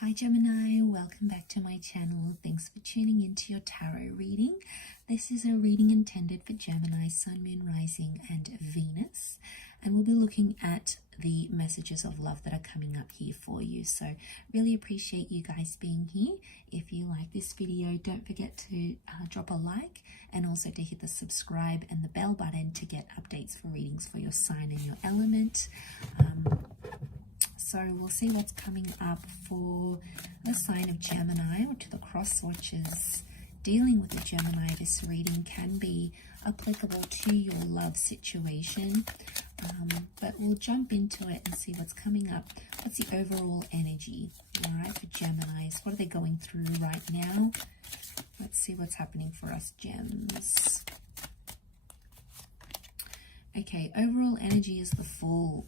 Hi Gemini, welcome back to my channel. Thanks for tuning into your tarot reading. This is a reading intended for Gemini, Sun, Moon, Rising and Venus. And we'll be looking at the messages of love that are coming up here for you. So really appreciate you guys being here. If you like this video, don't forget to drop a like and also to hit the subscribe and the bell button to get updates for readings for your sign and your element. So we'll see what's coming up for the sign of Gemini, or to the cross watchers dealing with the Gemini. This reading can be applicable to your love situation, but we'll jump into it and see what's coming up. What's the overall energy, all right, for Geminis? What are they going through right now? Let's see what's happening for us, Gems. Okay, overall energy is the Fool.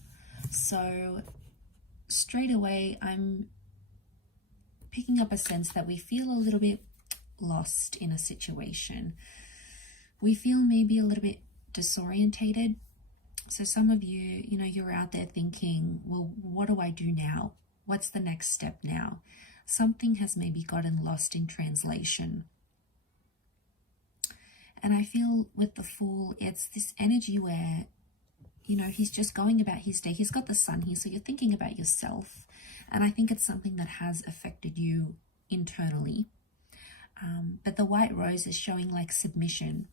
So straight away, I'm picking up a sense that we feel a little bit lost in a situation. We feel maybe a little bit disorientated. So some of you, you're out there thinking, well, what do I do now? What's the next step now? Something has maybe gotten lost in translation. And I feel with the Fool, it's this energy where he's just going about his day. He's got the Sun here, so you're thinking about yourself. And I think it's something that has affected you internally. But the White Rose is showing like submission.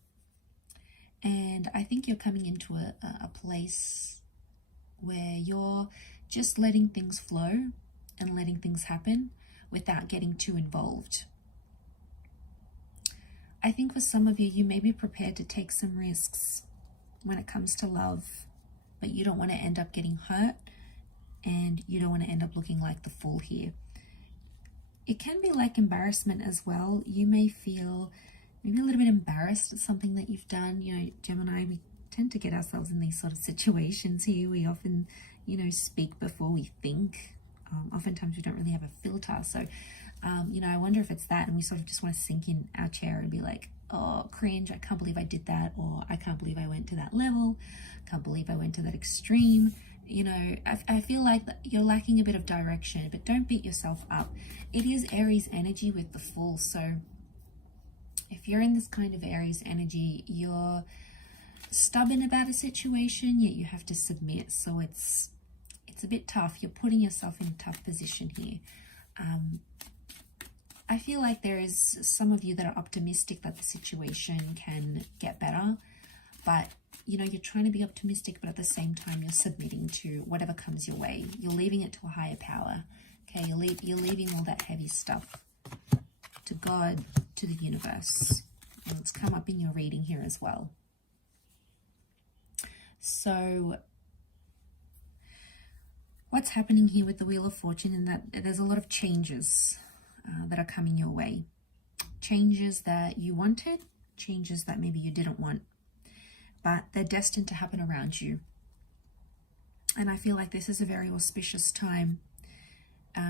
And I think you're coming into a place where you're just letting things flow and letting things happen without getting too involved. I think for some of you, you may be prepared to take some risks when it comes to love, but you don't want to end up getting hurt and you don't want to end up looking like the Fool here. It can be like embarrassment as well. You may feel maybe a little bit embarrassed at something that you've done. Gemini, we tend to get ourselves in these sort of situations here. We often, speak before we think. Oftentimes we don't really have a filter. So, I wonder if it's that, and we sort of just want to sink in our chair and be like, oh, cringe, I can't believe I did that, or I can't believe I went to that level, can't believe I went to that extreme. I feel like you're lacking a bit of direction, but don't beat yourself up. It is Aries energy with the Fool, so if you're in this kind of Aries energy, you're stubborn about a situation, yet you have to submit, so it's a bit tough. You're putting yourself in a tough position here. I feel like there is some of you that are optimistic that the situation can get better, but you're trying to be optimistic, but at the same time you're submitting to whatever comes your way. You're leaving it to a higher power. Okay, you're leaving all that heavy stuff to God, to the universe. And it's come up in your reading here as well. So what's happening here with the Wheel of Fortune, in that there's a lot of changes that are coming your way. Changes that you wanted, changes that maybe you didn't want, but they're destined to happen around you. And I feel like this is a very auspicious time.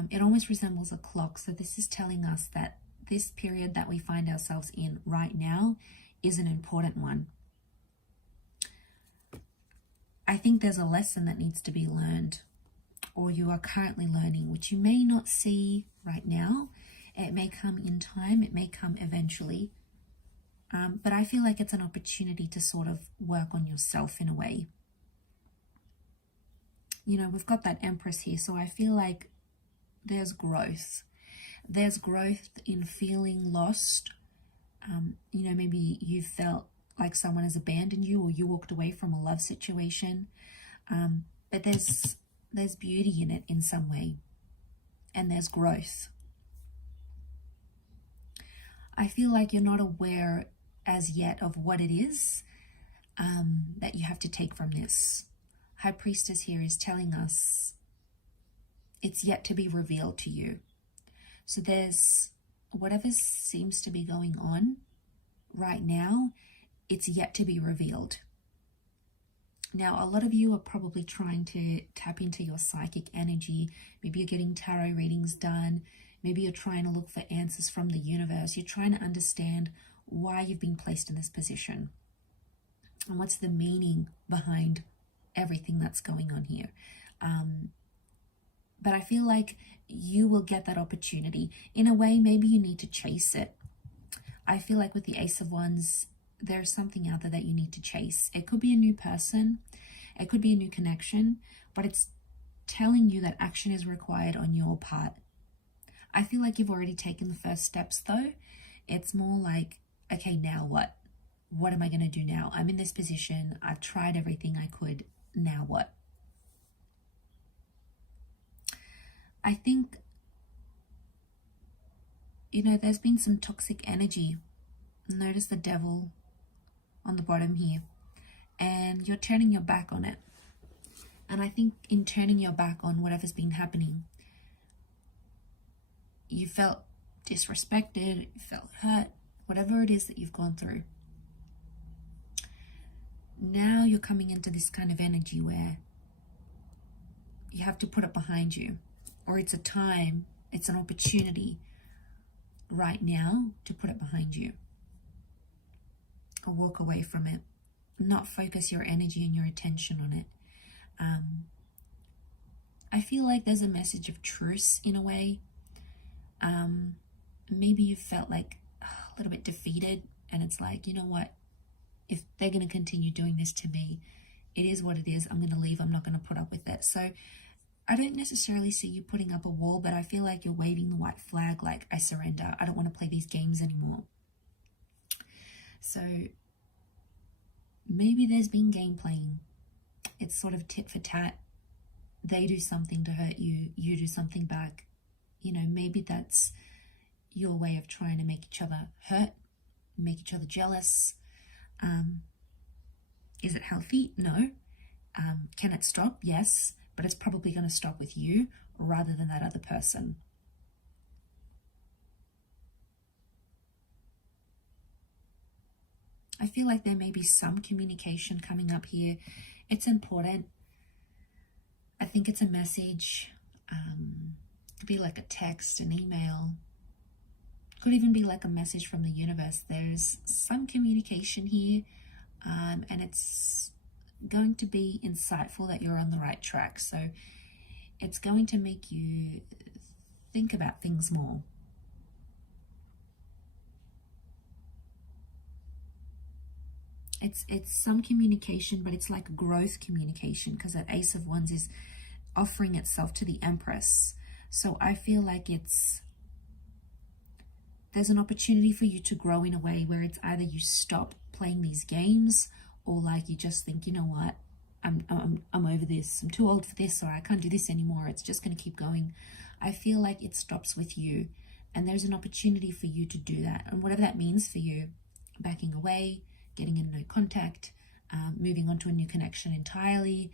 It almost resembles a clock. So this is telling us that this period that we find ourselves in right now is an important one. I think there's a lesson that needs to be learned, or you are currently learning, which you may not see right now. It may come in time, it may come eventually. But I feel like it's an opportunity to sort of work on yourself in a way. We've got that Empress here, so I feel like there's growth. There's growth in feeling lost. Maybe you felt like someone has abandoned you, or you walked away from a love situation. But there's beauty in it in some way, and there's growth. I feel like you're not aware as yet of what it is that you have to take from this. High Priestess here is telling us it's yet to be revealed to you. So there's whatever seems to be going on right now, it's yet to be revealed. Now, a lot of you are probably trying to tap into your psychic energy. Maybe you're getting tarot readings done. Maybe you're trying to look for answers from the universe. You're trying to understand why you've been placed in this position and what's the meaning behind everything that's going on here. But I feel like you will get that opportunity. In a way, maybe you need to chase it. I feel like with the Ace of Wands, there's something out there that you need to chase. It could be a new person, it could be a new connection, but it's telling you that action is required on your part. I feel like you've already taken the first steps though. It's more like, okay, now what? What am I going to do now? I'm in this position. I've tried everything I could. Now what? I think, you know, there's been some toxic energy. Notice the devil on the bottom here. And you're turning your back on it. And I think in turning your back on whatever's been happening, you felt disrespected, you felt hurt, whatever it is that you've gone through. Now you're coming into this kind of energy where you have to put it behind you. Or it's a time, it's an opportunity right now to put it behind you. Or walk away from it. Not focus your energy and your attention on it. I feel like there's a message of truce in a way. Maybe you felt like a little bit defeated, and it's like, you know what, if they're going to continue doing this to me, it is what it is. I'm going to leave. I'm not going to put up with it. So I don't necessarily see you putting up a wall, but I feel like you're waving the white flag, like, I surrender. I don't want to play these games anymore. So maybe there's been game playing. It's sort of tit for tat. They do something to hurt you, you do something back. You know, maybe that's your way of trying to make each other hurt, make each other jealous. Is it healthy? No. Can it stop? Yes, but it's probably going to stop with you rather than that other person. I feel like there may be some communication coming up here. It's important. I think it's a message. It could be like a text, an email. Could even be like a message from the universe. There's some communication here, and it's going to be insightful that you're on the right track. So it's going to make you think about things more. It's some communication, but it's like growth communication, because that Ace of Wands is offering itself to the Empress. So I feel like there's an opportunity for you to grow in a way where it's either you stop playing these games, or like you just think, you know what, I'm over this. I'm too old for this, or I can't do this anymore. It's just going to keep going. I feel like it stops with you, and there's an opportunity for you to do that. And whatever that means for you, backing away, getting in no contact, moving on to a new connection entirely,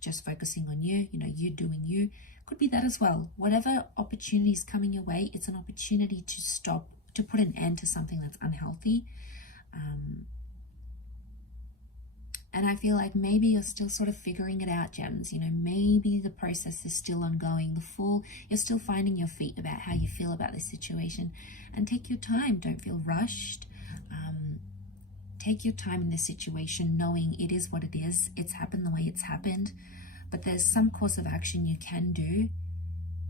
just focusing on you, you know, you doing you, could be that as well. Whatever opportunity is coming your way, it's an opportunity to stop, to put an end to something that's unhealthy. And I feel like maybe you're still sort of figuring it out, gems. You know, maybe the process is still ongoing. You're still finding your feet about how you feel about this situation. And take your time. Don't feel rushed. Take your time in this situation, knowing it is what it is. It's happened the way it's happened. But there's some course of action you can do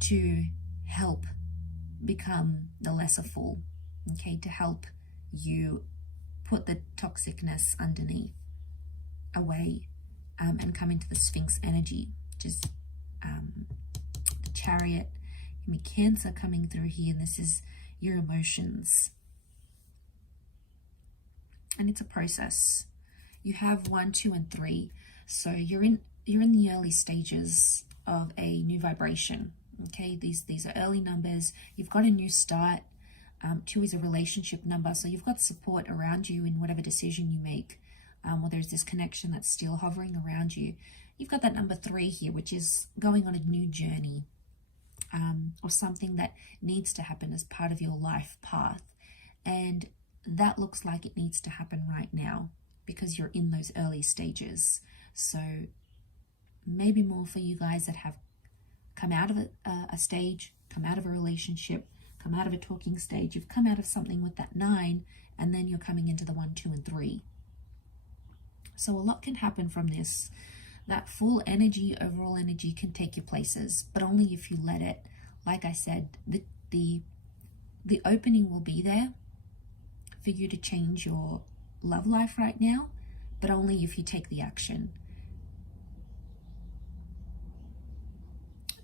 to help become the lesser fool. Okay, to help you put the toxicness underneath, away, and come into the Sphinx energy, which is the Chariot. Give me Cancer coming through here, and this is your emotions. And it's a process. You have 1, 2, and 3. So you're in the early stages of a new vibration. Okay, these are early numbers. You've got a new start. 2 is a relationship number, so you've got support around you in whatever decision you make. Or there's this connection that's still hovering around you. You've got that number 3 here, which is going on a new journey, or something that needs to happen as part of your life path. And that looks like it needs to happen right now because you're in those early stages. So maybe more for you guys that have come out of a stage, come out of a relationship, come out of a talking stage. You've come out of something with that 9, and then you're coming into the 1, 2, and 3. So a lot can happen from this. that full energy, overall energy, can take you places, but only if you let it. Like I said, the opening will be there for you to change your love life right now, but only if you take the action.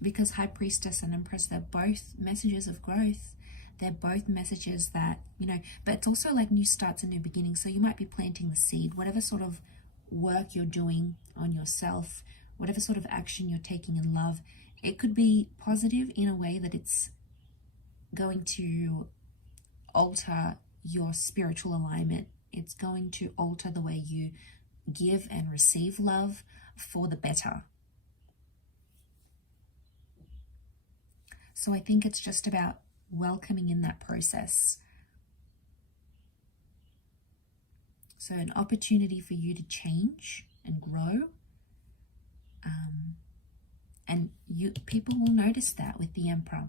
Because High Priestess and Empress, they're both messages of growth. They're both messages that, you know, but it's also like new starts and new beginnings. So you might be planting the seed, whatever sort of work you're doing on yourself, whatever sort of action you're taking in love, it could be positive in a way that it's going to alter your spiritual alignment. It's going to alter the way you give and receive love for the better. So I think it's just about welcoming in that process. So an opportunity for you to change and grow. And people will notice that with the Emperor.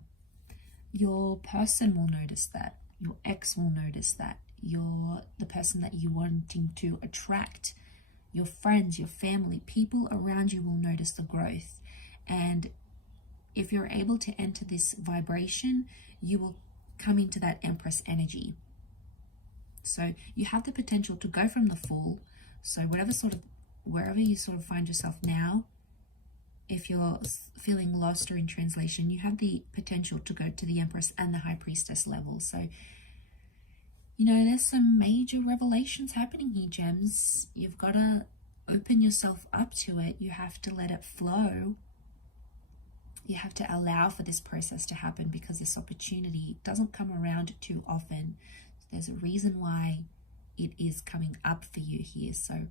Your person will notice that. Your ex will notice that. The person that you're wanting to attract, your friends, your family, people around you will notice the growth. And if you're able to enter this vibration, you will come into that Empress energy. So you have the potential to go from the Fool. So wherever you sort of find yourself now, if you're feeling lost or in translation, you have the potential to go to the Empress and the High Priestess level. So, you know, there's some major revelations happening here, gems. You've got to open yourself up to it. You have to let it flow. You have to allow for this process to happen, because this opportunity doesn't come around too often. There's a reason why it is coming up for you here. So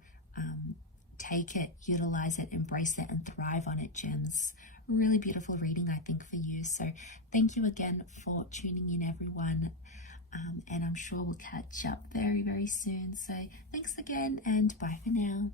take it, utilize it, embrace it, and thrive on it, gems. Really beautiful reading, I think, for you. So thank you again for tuning in, everyone. And I'm sure we'll catch up very, very soon. So thanks again, and bye for now.